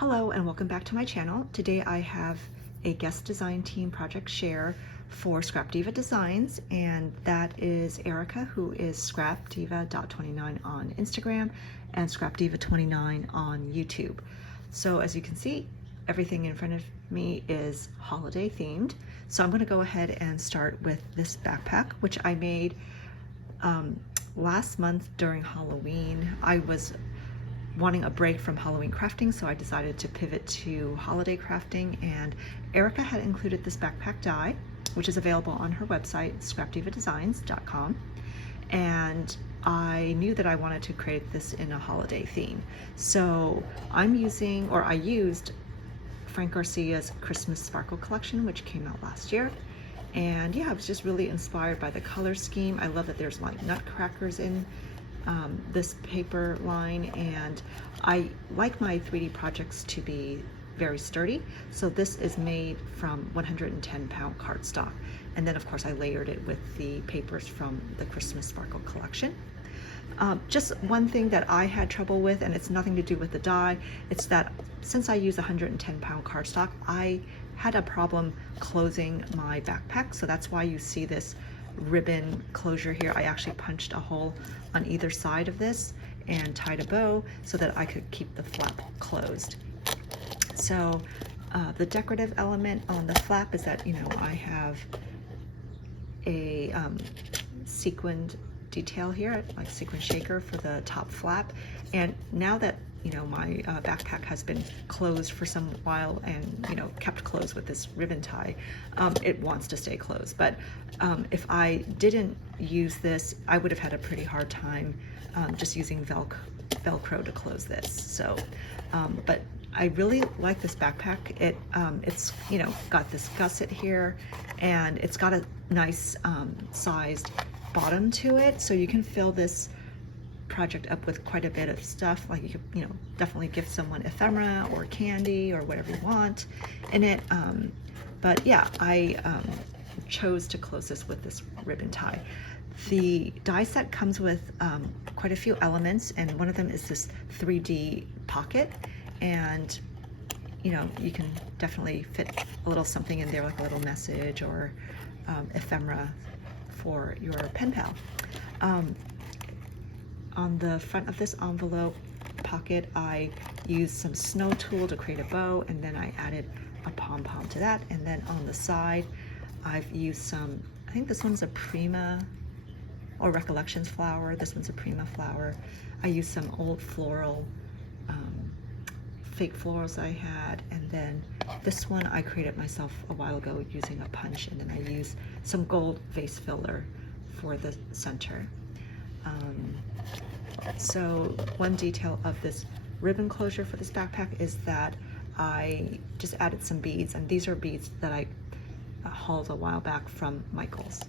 Hello and welcome back to my channel. Today I have a guest design team project share for ScrapDiva Designs, and that is Erica, who is ScrapDiva.29 on Instagram and ScrapDiva29 on YouTube. So as you can see, everything in front of me is holiday themed. So I'm going to go ahead and start with this backpack, which I made last month during Halloween. I was wanting a break from Halloween crafting, so I decided to pivot to holiday crafting, and Erica had included this backpack die, which is available on her website, ScrapDivaDesigns.com, and I knew that I wanted to create this in a holiday theme. So I used Frank Garcia's Christmas Sparkle collection, which came out last year. And yeah, I was just really inspired by the color scheme. I love that there's like nutcrackers in this paper line, and I like my 3D projects to be very sturdy, so this is made from 110-pound cardstock, and then of course I layered it with the papers from the Christmas Sparkle collection. Just one thing that I had trouble with, and it's nothing to do with the die, it's that since I use 110-pound cardstock, I had a problem closing my backpack, so that's why you see this ribbon closure here. I actually punched a hole on either side of this and tied a bow so that I could keep the flap closed. So the decorative element on the flap is that, I have a sequined detail here, like sequin shaker for the top flap. And now that my backpack has been closed for some while and kept closed with this ribbon tie, it wants to stay closed. But if I didn't use this, I would have had a pretty hard time just using Velcro to close this. So, but I really like this backpack. It's got this gusset here, and it's got a nice sized bottom to it, so you can fill this project up with quite a bit of stuff. Like you could definitely give someone ephemera or candy or whatever you want in it. But yeah, I chose to close this with this ribbon tie. The die set comes with quite a few elements, and one of them is this 3D pocket, and you can definitely fit a little something in there, like a little message or ephemera for your pen pal. On the front of this envelope pocket, I used some snow tulle to create a bow, and then I added a pom-pom to that. And then on the side, I've used some, I think this one's a Prima or Recollections flower. This one's a Prima flower. I used some old floral, fake florals I had, and then this one I created myself a while ago using a punch, and then I used some gold vase filler for the center. So one detail of this ribbon closure for this backpack is that I just added some beads, and these are beads that I hauled a while back from Michael's.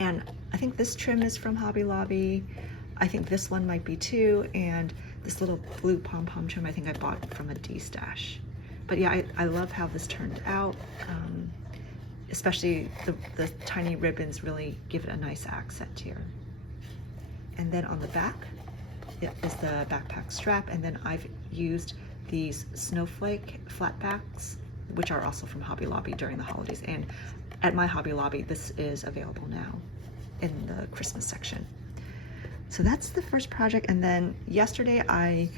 And I think this trim is from Hobby Lobby. I think this one might be too, and this little blue pom-pom trim I think I bought from a D-stash. But yeah, I love how this turned out. Especially the tiny ribbons really give it a nice accent here. And then on the back is the backpack strap, and then I've used these Snowflake flatbacks, which are also from Hobby Lobby during the holidays. And at my Hobby Lobby, this is available now in the Christmas section. So that's the first project. And then yesterday I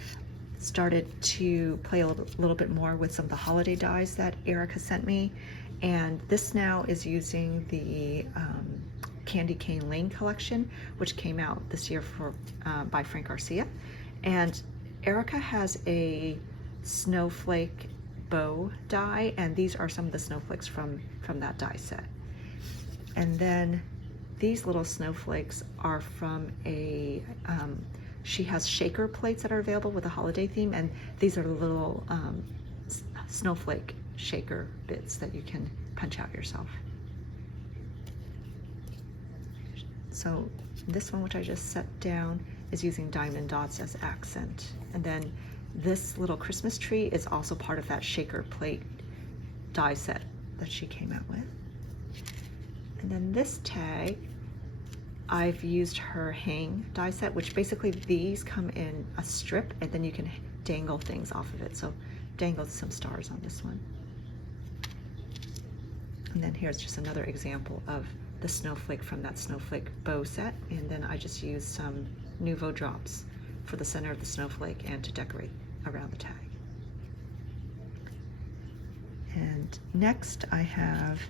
started to play a little bit more with some of the holiday dies that Erica sent me. And this now is using the Candy Cane Lane collection, which came out this year by Frank Garcia. And Erica has a snowflake bow die, and these are some of the snowflakes from that die set. And then these little snowflakes are from a, she has shaker plates that are available with a holiday theme, and these are little snowflake shaker bits that you can punch out yourself. So this one, which I just set down, is using diamond dots as accent. And then this little Christmas tree is also part of that shaker plate die set that she came out with. And then this tag, I've used her hang die set, which basically these come in a strip, and then you can dangle things off of it. So dangled some stars on this one. And then here's just another example of the snowflake from that snowflake bow set. And then I just used some Nouveau drops for the center of the snowflake and to decorate around the tag. And next I have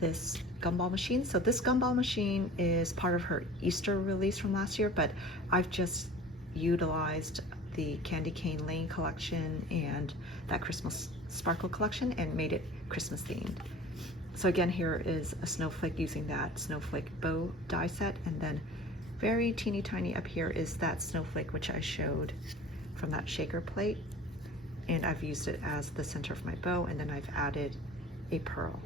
this Gumball machine. So this Gumball machine is part of her Easter release from last year, but I've just utilized the Candy Cane Lane collection and that Christmas Sparkle collection and made it Christmas themed. So again, here is a snowflake using that snowflake bow die set, and then very teeny tiny up here is that snowflake which I showed from that shaker plate, and I've used it as the center of my bow, and then I've added a pearl.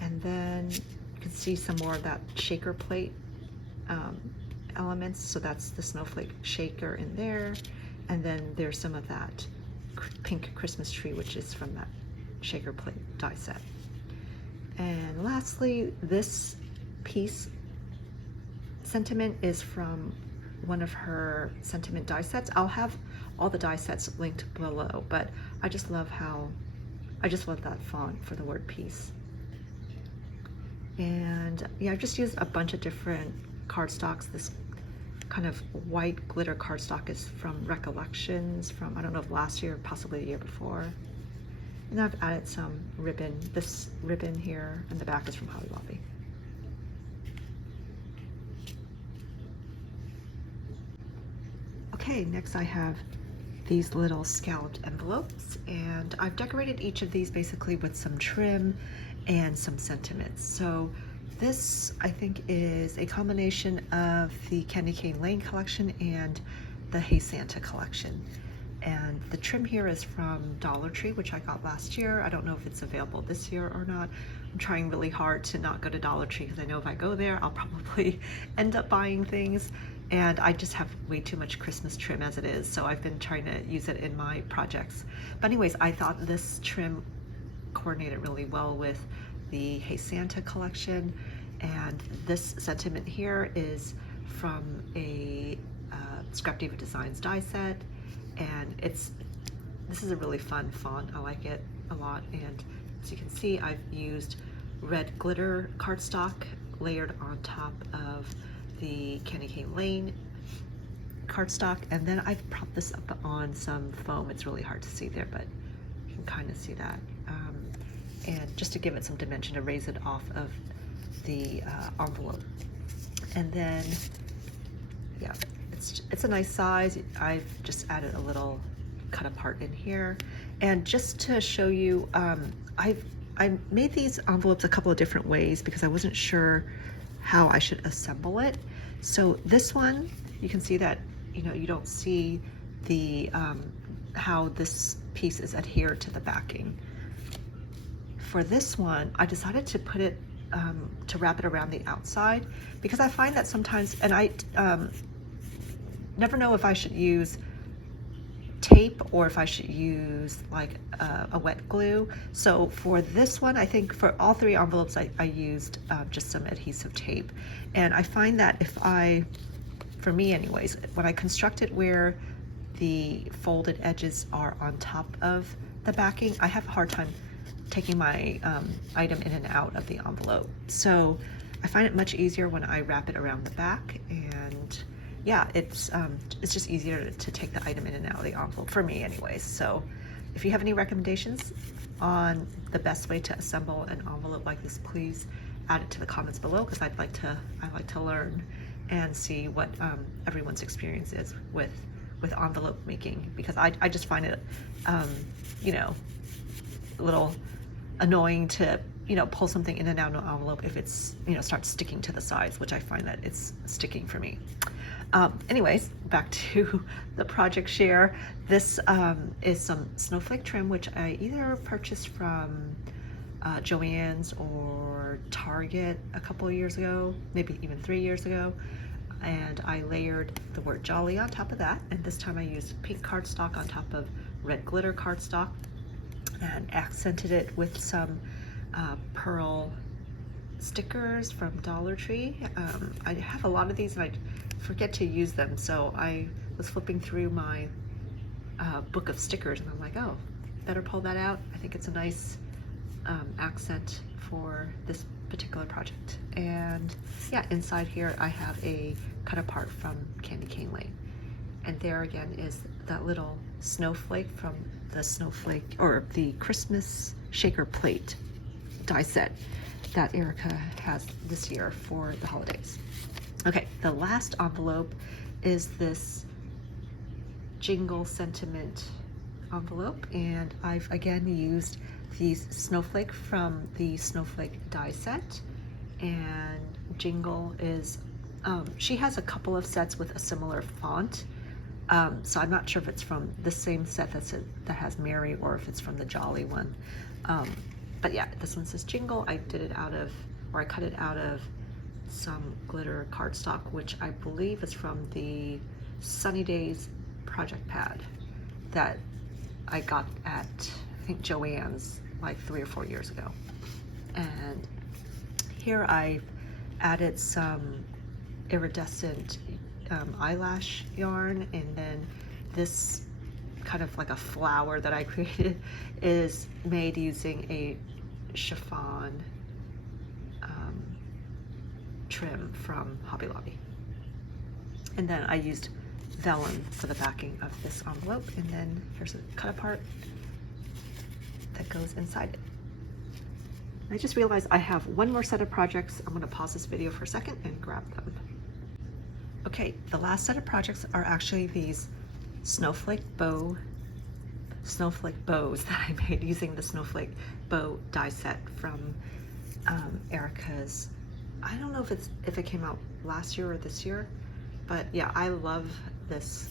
And then you can see some more of that shaker plate elements. So that's the snowflake shaker in there. And then there's some of that pink Christmas tree, which is from that shaker plate die set. And lastly, this piece sentiment is from one of her sentiment die sets. I'll have all the die sets linked below, but I just love that font for the word peace. And yeah, I've just used a bunch of different cardstocks. This kind of white glitter cardstock is from Recollections from, I don't know if last year, possibly the year before. And I've added some ribbon. This ribbon here in the back is from Hobby Lobby. Okay, next I have these little scalloped envelopes, and I've decorated each of these basically with some trim and some sentiments. So this, I think, is a combination of the Candy Cane Lane collection and the Hey Santa collection. And the trim here is from Dollar Tree, which I got last year. I don't know if it's available this year or not. I'm trying really hard to not go to Dollar Tree because I know if I go there, I'll probably end up buying things. And I just have way too much Christmas trim as it is, so I've been trying to use it in my projects. But anyways, I thought this trim coordinated really well with the Hey Santa collection. And this sentiment here is from a ScrapDiva Designs die set. And this is a really fun font. I like it a lot. And as you can see, I've used red glitter cardstock layered on top of the Candy Cane Lane cardstock, and then I've propped this up on some foam. It's really hard to see there, but you can kind of see that. And just to give it some dimension, to raise it off of the envelope. And then, yeah, it's a nice size. I've just added a little cut apart in here. And just to show you, I made these envelopes a couple of different ways because I wasn't sure how I should assemble it. So this one, you can see that, you don't see the how this piece is adhered to the backing. For this one, I decided to put it to wrap it around the outside, because I find that sometimes, and I never know if I should use tape or if I should use like a wet glue. So for this one, I think for all three envelopes, I used just some adhesive tape. And I find that for me anyways, when I construct it where the folded edges are on top of the backing, I have a hard time taking my item in and out of the envelope. So I find it much easier when I wrap it around the back, and yeah, it's just easier to take the item in and out of the envelope, for me anyways. So if you have any recommendations on the best way to assemble an envelope like this, please add it to the comments below, because I like to learn and see what everyone's experience is with envelope making, because I just find it a little annoying to pull something in and out of an envelope if it's starts sticking to the sides, which I find that it's sticking for me. Anyways, back to the project share. This is some snowflake trim, which I either purchased from Joann's or Target a couple of years ago, maybe even 3 years ago. And I layered the word jolly on top of that. And this time I used pink cardstock on top of red glitter cardstock and accented it with some pearl stickers from Dollar Tree. I have a lot of these and I forget to use them, so I was flipping through my book of stickers, and I'm like, oh, better pull that out. I think it's a nice accent for this particular project. And yeah, inside here I have a cut apart from Candy Cane Lane. And there again is that little snowflake from the Snowflake, or the Christmas shaker plate die set that Erica has this year for the holidays. Okay, the last envelope is this Jingle Sentiment envelope, and I've again used these Snowflake from the Snowflake die set. And Jingle is, she has a couple of sets with a similar font, so I'm not sure if it's from the same set that has Mary, or if it's from the Jolly one. But yeah, this one says Jingle. I did it out of, or I cut it out of some glitter cardstock, which I believe is from the Sunny Days project pad that I got at, I think, Joann's like 3 or 4 years ago. And here I've added some iridescent eyelash yarn, and then this kind of like a flower that I created is made using a chiffon trim from Hobby Lobby. And then I used vellum for the backing of this envelope, and then here's a cut apart that goes inside it. I just realized I have one more set of projects. I'm going to pause this video for a second and grab them. Okay, the last set of projects are actually these snowflake bows that I made using the snowflake bow die set from Erica's. I don't know if it came out last year or this year, but yeah, I love this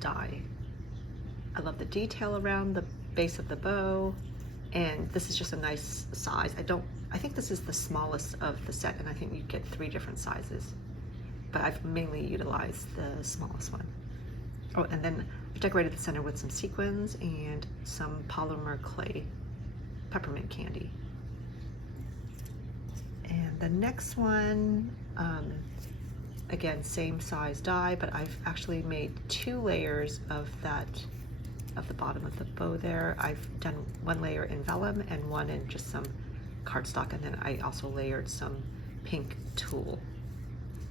die. I love the detail around the base of the bow, and this is just a nice size. I think this is the smallest of the set, and I think you get 3 different sizes, but I've mainly utilized the smallest one. Oh, and then I decorated the center with some sequins and some polymer clay peppermint candy. And the next one, again, same size die, but I've actually made 2 layers of the bottom of the bow there. I've done 1 layer in vellum and 1 in just some cardstock, and then I also layered some pink tulle.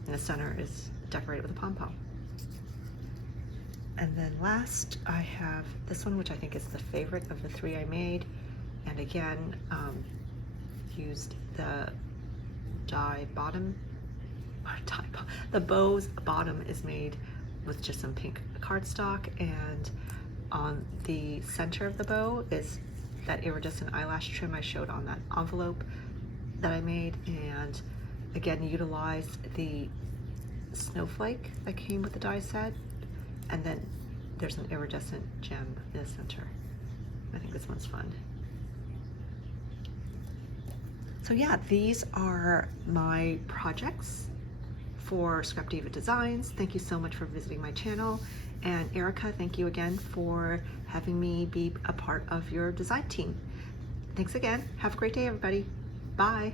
And the center is decorated with a pom-pom. And then last, I have this one, which I think is the favorite of the 3 I made. And again, used the die bottom, the bow's bottom is made with just some pink cardstock, and on the center of the bow is that iridescent eyelash trim I showed on that envelope that I made, and again utilized the snowflake that came with the die set, and then there's an iridescent gem in the center. I think this one's fun. So yeah, these are my projects for ScrapDiva Designs. Thank you so much for visiting my channel. And Erica, thank you again for having me be a part of your design team. Thanks again. Have a great day, everybody. Bye.